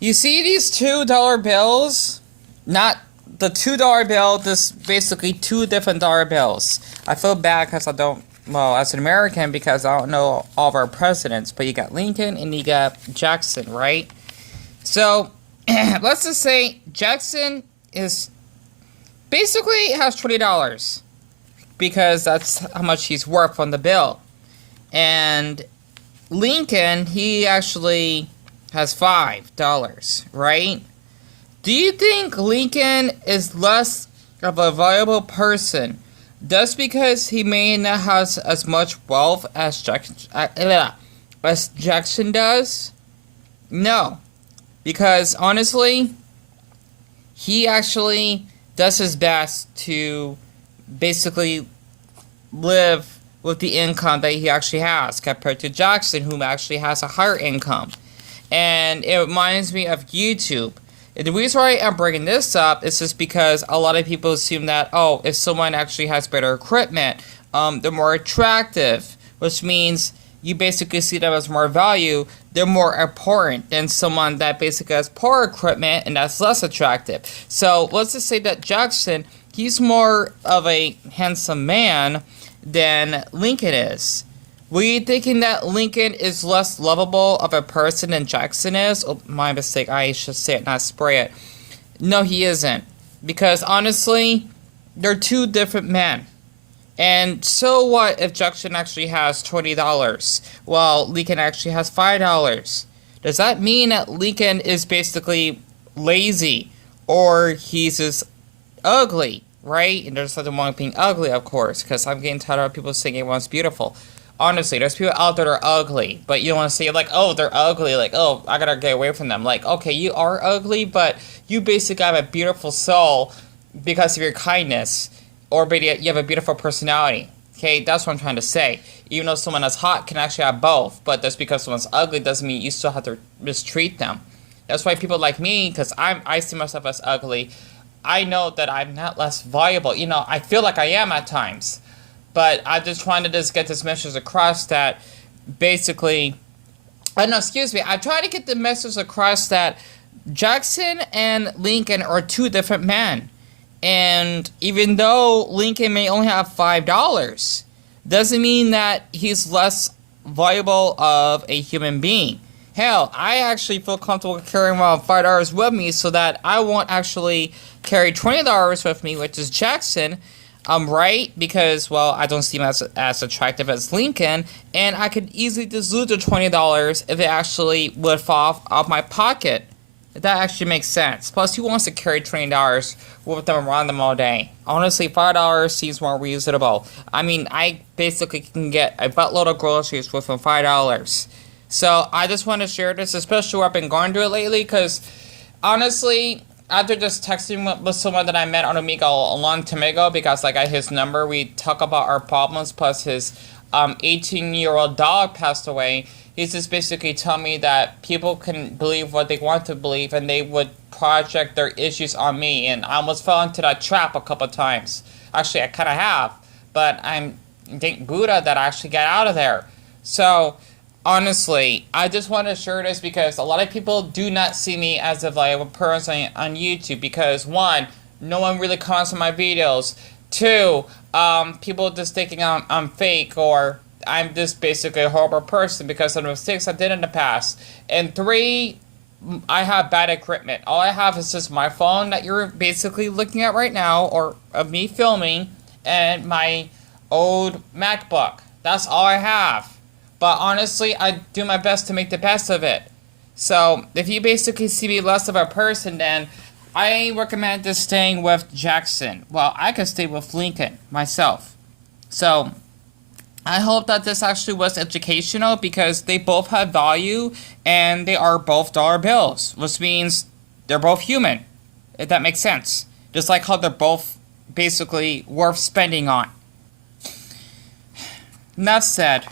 You see these $2 bills? Not the $2 bill, this basically two different dollar bills. I feel bad because I don't, well, as an American, because I don't know all of our presidents, but you got Lincoln and you got Jackson, right? So, let's just say Jackson is basically has $20 because that's how much he's worth on the bill. And Lincoln, he actually has $5, right? Do you think Lincoln is less of a valuable person just because he may not have as much wealth as Jackson does? No. Because honestly, he actually does his best to basically live with the income that he actually has compared to Jackson, who actually has a higher income. And it reminds me of YouTube. And the reason why I'm bringing this up is just because a lot of people assume that, oh, if someone actually has better equipment, they're more attractive, which means you basically see them as more value. They're more important than someone that basically has poor equipment and that's less attractive. So let's just say that Jackson, he's more of a handsome man than Lincoln is. Were you thinking that Lincoln is less lovable of a person than Jackson is? Oh, my mistake. I should say it, not spray it. No, he isn't. Because honestly, they're two different men. And so what if Jackson actually has $20 while Lincoln actually has $5? Does that mean that Lincoln is basically lazy or he's just ugly, right? And there's nothing wrong with being ugly, of course, because I'm getting tired of people saying everyone's beautiful. Honestly, there's people out there that are ugly, but you don't want to say, like, oh, they're ugly, like, oh, I gotta get away from them. Like, okay, you are ugly, but you basically have a beautiful soul because of your kindness, or you have a beautiful personality. Okay, that's what I'm trying to say. Even though someone that's hot can actually have both, but just because someone's ugly doesn't mean you still have to mistreat them. That's why people like me, because I see myself as ugly, I know that I'm not less valuable. You know, I feel like I am at times. But I'm just trying to get this message across that basically, I try to get the message across that Jackson and Lincoln are two different men. And even though Lincoln may only have $5, doesn't mean that he's less valuable of a human being. Hell, I actually feel comfortable carrying around $5 with me so that I won't actually carry $20 with me, which is Jackson. Right, because, well, I don't seem as attractive as Lincoln, and I could easily just lose the $20 if it actually would fall off my pocket. If that actually makes sense. Plus, who wants to carry $20 with them around them all day? Honestly, $5 seems more reasonable. I mean, I basically can get a buttload of groceries with $5. So, I just want to share this, especially where I've been going through it lately, because, honestly, after just texting with someone that I met on Omegle a long time ago, because like I got his number, we talk about our problems, plus his 18-year-old dog passed away. He's just basically telling me that people can believe what they want to believe, and they would project their issues on me, and I almost fell into that trap a couple of times. Actually, I kind of have, but thank Buddha that I actually got out of there. So, honestly, I just want to share this because a lot of people do not see me as a valuable person on YouTube because, one, no one really comments on my videos. Two, people just thinking I'm fake or I'm just basically a horrible person because of the mistakes I did in the past. And three, I have bad equipment. All I have is just my phone that you're basically looking at right now, or of me filming, and my old MacBook. That's all I have. But honestly, I do my best to make the best of it. So, if you basically see me less of a person, then I recommend just staying with Jackson. Well, I could stay with Lincoln myself. So, I hope that this actually was educational because they both have value and they are both dollar bills, which means they're both human, if that makes sense. Just like how they're both basically worth spending on. Enough said.